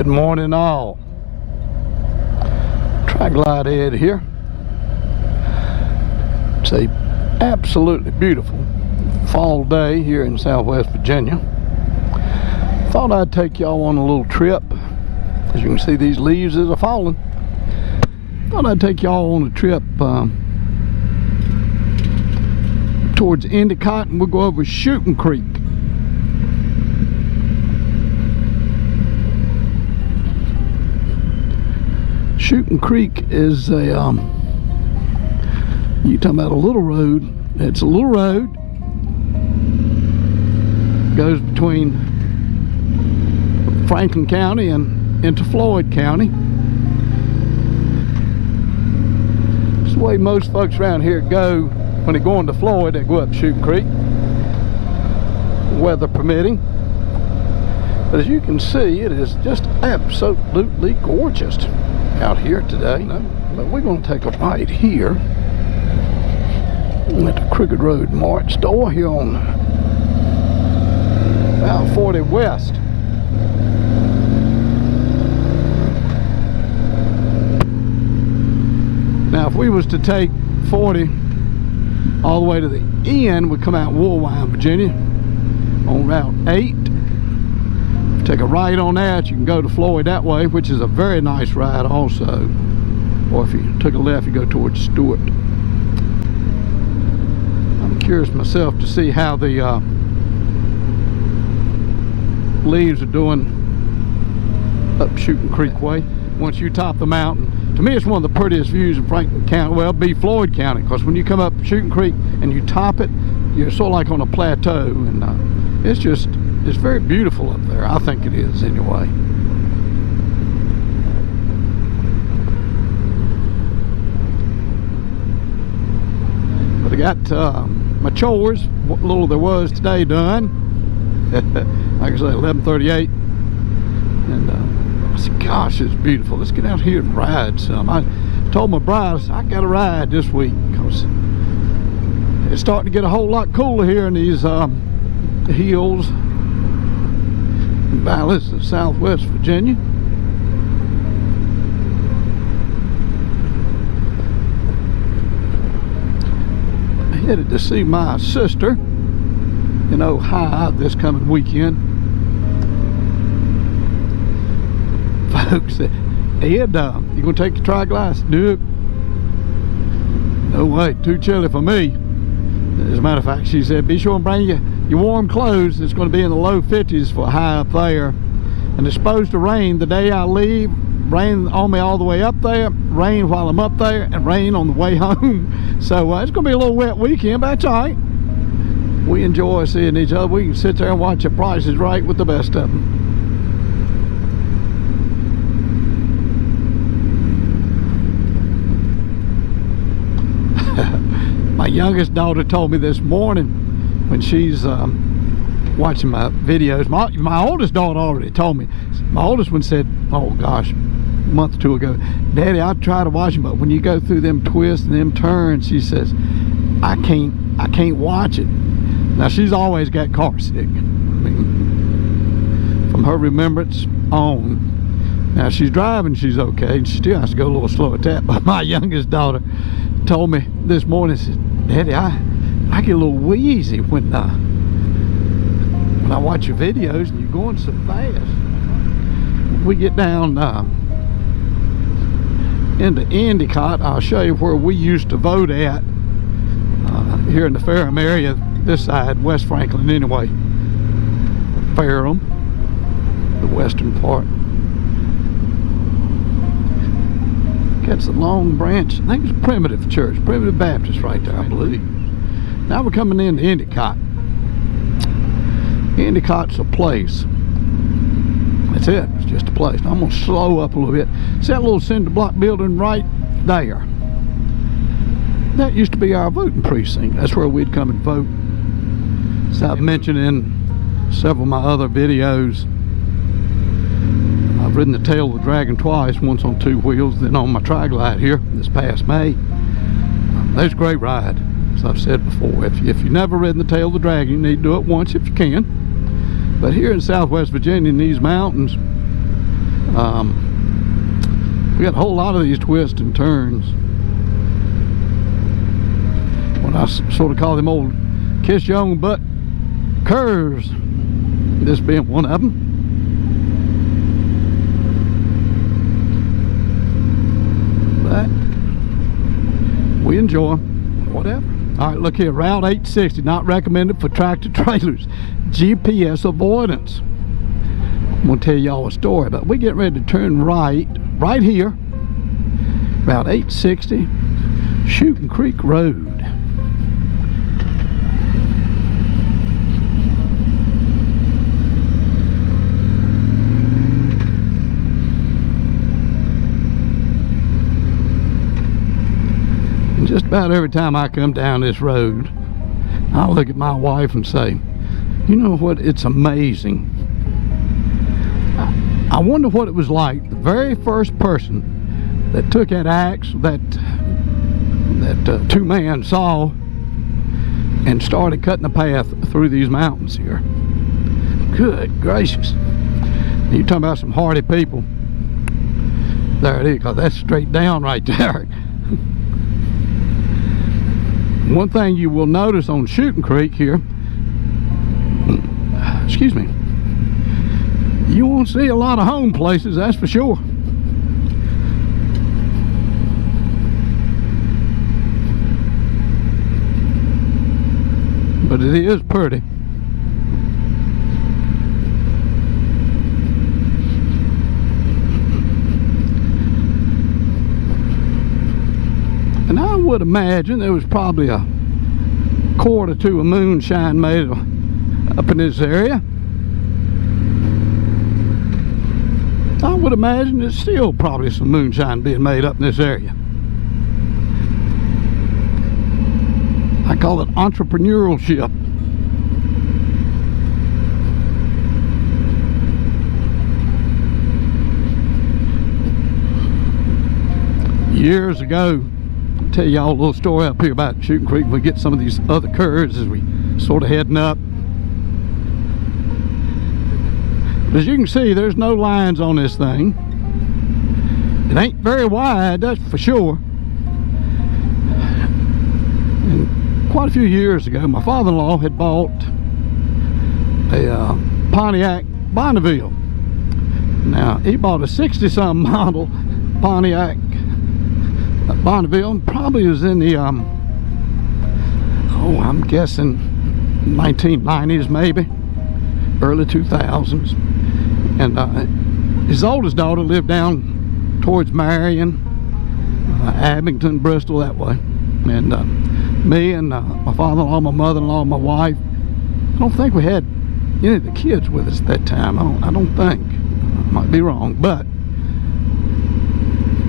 Good morning all. Tri-Glide Ed here. It's a absolutely beautiful fall day here in Southwest Virginia. Thought I'd take y'all on a little trip. As you can see, these leaves are falling. Thought I'd take y'all on a trip towards Endicott, and we'll go over Shooting Creek. Shooting Creek is a you talking about a little road. It's a little road, goes between Franklin County and into Floyd County. It's the way most folks around here go when they go into Floyd. They go up Shooting Creek, weather permitting. But as you can see, it is just absolutely gorgeous out here today. But we're going to take a right here at the Crooked Road Mart store here on about 40 West. Now if we was to take 40 all the way to the end, we come out Woolwine, Virginia on Route 8. Take a right on that, you can go to Floyd that way, which is a very nice ride also. Or if you took a left, you go towards Stewart. I'm curious myself to see how the leaves are doing up Shooting Creek way. Once you top the mountain, to me it's one of the prettiest views in Franklin County. Well, it'd be Floyd County, because when you come up Shooting Creek and you top it, you're sort of like on a plateau, and it's very beautiful up there. I think it is anyway. But I got my chores, what little there was today, done. Like I said, 11:38, and I said, gosh, it's beautiful. Let's get out here and ride some. I told my bride, I said, I got to ride this week, because it's starting to get a whole lot cooler here in these hills and valleys of Southwest Virginia. I headed to see my sister in Ohio this coming weekend. Folks said, Ed, you gonna take the Tri-Glide? Nope. No way, too chilly for me. As a matter of fact, she said, be sure and bring your warm clothes. It's going to be in the low 50s for high up there, and it's supposed to rain the day I leave. Rain on me all the way up there, rain while I'm up there, and rain on the way home. So it's going to be a little wet weekend, but that's all right. We enjoy seeing each other. We can sit there and watch The Price is Right with the best of them. My youngest daughter told me this morning when she's watching my videos. My oldest daughter already told me. My oldest one said, oh gosh, a month or two ago, Daddy, I try to watch them, but when you go through them twists and them turns, she says, I can't watch it. Now she's always got car sick. I mean, from her remembrance on. Now she's driving, she's okay, and she still has to go a little slow at that. But my youngest daughter told me this morning, said, Daddy, I get a little wheezy when I watch your videos and you're going so fast. We get down into Endicott. I'll show you where we used to vote at here in the Ferrum area, this side, West Franklin anyway. Ferrum, the western part. That's a Long Branch. I think it's Primitive Church, Primitive Baptist right there, I believe. Now we're coming into Endicott. Endicott's a place. That's it. It's just a place. Now I'm going to slow up a little bit. See that little cinder block building right there? That used to be our voting precinct. That's where we'd come and vote. So I've mentioned in several of my other videos, I've ridden the tail of the dragon twice, once on 2 wheels, then on my Tri-Glide here this past May. That's a great ride. As I've said before, if you've never ridden the tail of the dragon, you need to do it once if you can. But here in Southwest Virginia, in these mountains, We got a whole lot of these twists and turns. What I sort of call them old kiss your own butt curves. This being one of them. But we enjoy whatever. All right, look here, Route 860, not recommended for tractor trailers. GPS avoidance. I'm gonna tell y'all a story, but we getting ready to turn right here, Route 860, Shooting Creek Road. And just about every time I come down this road, I'll look at my wife and say, you know what, it's amazing. I wonder what it was like, the very first person that took that axe, that two-man saw, and started cutting a path through these mountains here. Good gracious. You talking about some hardy people. There it is, because that's straight down right there. One thing you will notice on Shooting Creek here, excuse me, you won't see a lot of home places, that's for sure. But it is pretty. And I would imagine there was probably a quart or two of moonshine made up in this area. I would imagine there's still probably some moonshine being made up in this area. I call it entrepreneurship. Years ago, I'll tell y'all a little story up here about Shooting Creek. We get some of these other curves as we sort of heading up. As you can see, there's no lines on this thing. It ain't very wide, that's for sure. And quite a few years ago, my father-in-law had bought a Pontiac Bonneville. Now, he bought a 60-some model Pontiac Bonneville. Probably was in the, I'm guessing 1990s maybe, early 2000s. And his oldest daughter lived down towards Marion, Abington, Bristol, that way. And me and my father-in-law, my mother-in-law, my wife, I don't think we had any of the kids with us at that time. I don't think. I might be wrong. But,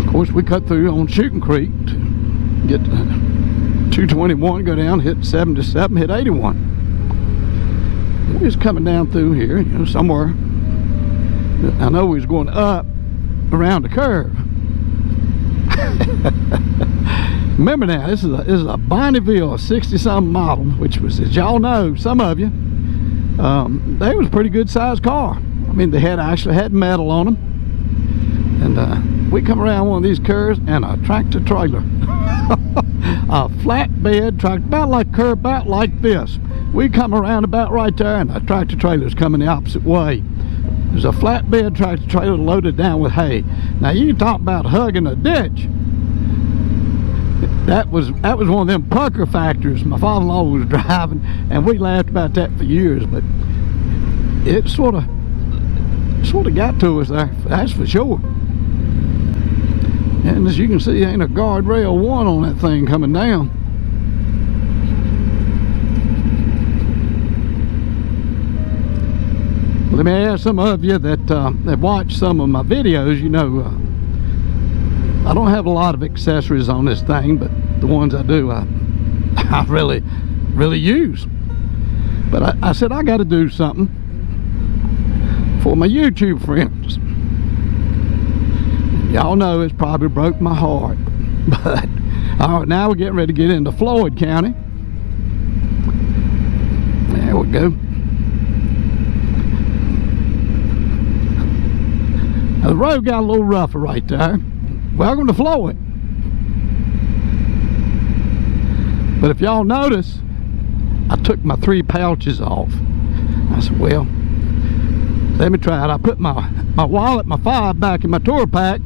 of course, we cut through on Shooting Creek to get to 221, go down, hit 77, hit 81. We was coming down through here, you know, somewhere. I know we was going up around the curve. Remember now, this is a Bonneville 60-something model, which was, as y'all know, some of you, they was a pretty good sized car. I mean, they actually had metal on them. And we come around one of these curves and a tractor trailer, a flatbed tractor, about like curve, about like this. We come around about right there, and a tractor trailer's coming the opposite way. There's a flatbed tractor trailer loaded down with hay. Now you talk about hugging a ditch. That was one of them pucker factors my father-in-law was driving, and we laughed about that for years. But it sort of got to us there, that's for sure. And as you can see, ain't a guardrail one on that thing coming down. Let me ask some of you that have watched some of my videos, you know, I don't have a lot of accessories on this thing, but the ones I do, I really use. But I said I got to do something for my YouTube friends. Y'all know it's probably broke my heart. But, all right, now we're getting ready to get into Floyd County. There we go. Now, the road got a little rougher right there. Welcome to Floyd. But if y'all notice, I took my 3 pouches off. I said, well, let me try it. I put my wallet, my 5 back in my tour pack.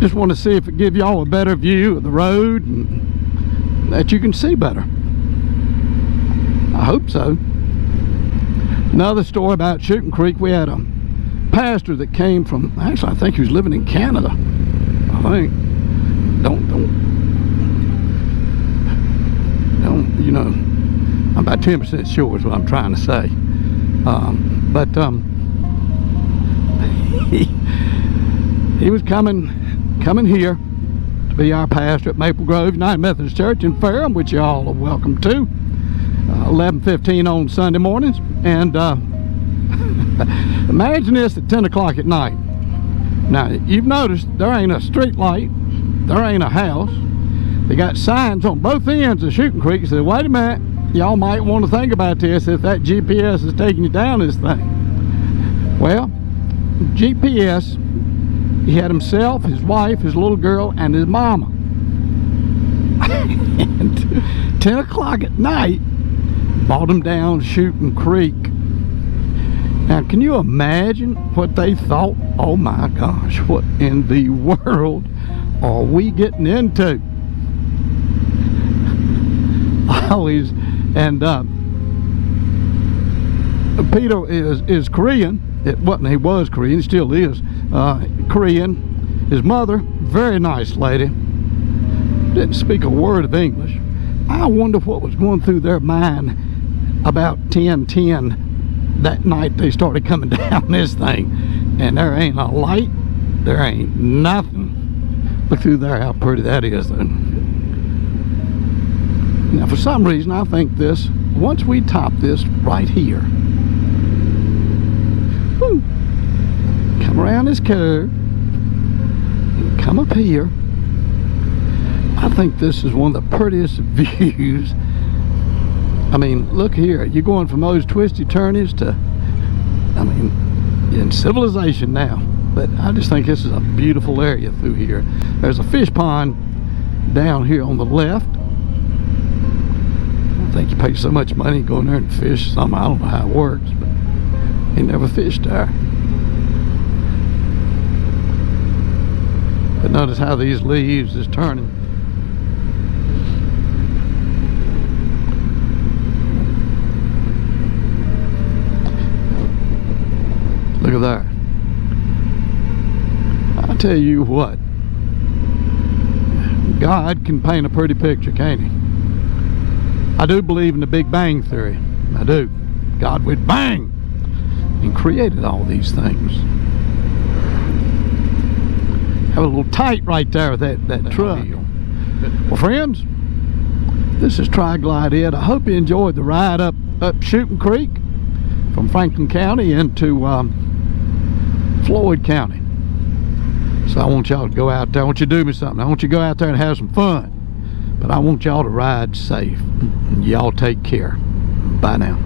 Just want to see if it give y'all a better view of the road and that you can see better. I hope so. Another story about Shooting Creek. We had a pastor that came from, actually I think he was living in Canada. I think. Don't, you know, I'm about 10% sure is what I'm trying to say. He was coming here to be our pastor at Maple Grove United Methodist Church in Ferrum, which you all are welcome to. 11:15 on Sunday mornings, and imagine this at 10 o'clock at night. Now, you've noticed there ain't a street light, there ain't a house. They got signs on both ends of Shooting Creek that say, wait a minute, y'all might want to think about this if that GPS is taking you down this thing. Well, GPS, he had himself, his wife, his little girl, and his mama. And 10 o'clock at night, brought them down Shooting Creek. Now, can you imagine what they thought? Oh my gosh, what in the world are we getting into? Always, and Peter is Korean. It wasn't, he was Korean, he still is Korean. His mother, very nice lady, didn't speak a word of English. I wonder what was going through their mind about 10:10 that night they started coming down this thing, and there ain't a light, there ain't nothing. Look through there how pretty that is though. Now for some reason I think this, once we top this right here, woo, come around this curve and come up here, I think this is one of the prettiest views. I mean, look here, you're going from those twisty turnies to, I mean, in civilization now. But I just think this is a beautiful area through here. There's a fish pond down here on the left. I think you pay so much money going there and fish something. I don't know how it works, but he never fished there. But notice how these leaves is turning. Look at that. I tell you what, God can paint a pretty picture, can't he? I do believe in the Big Bang Theory. I do. God went bang and created all these things. Have a little tight right there with that truck. Well, friends, this is Tri-Glide Ed. I hope you enjoyed the ride up Shooting Creek from Franklin County into Floyd County. So I want y'all to go out there. I want you to do me something. I want you to go out there and have some fun. But I want y'all to ride safe. Y'all take care. Bye now.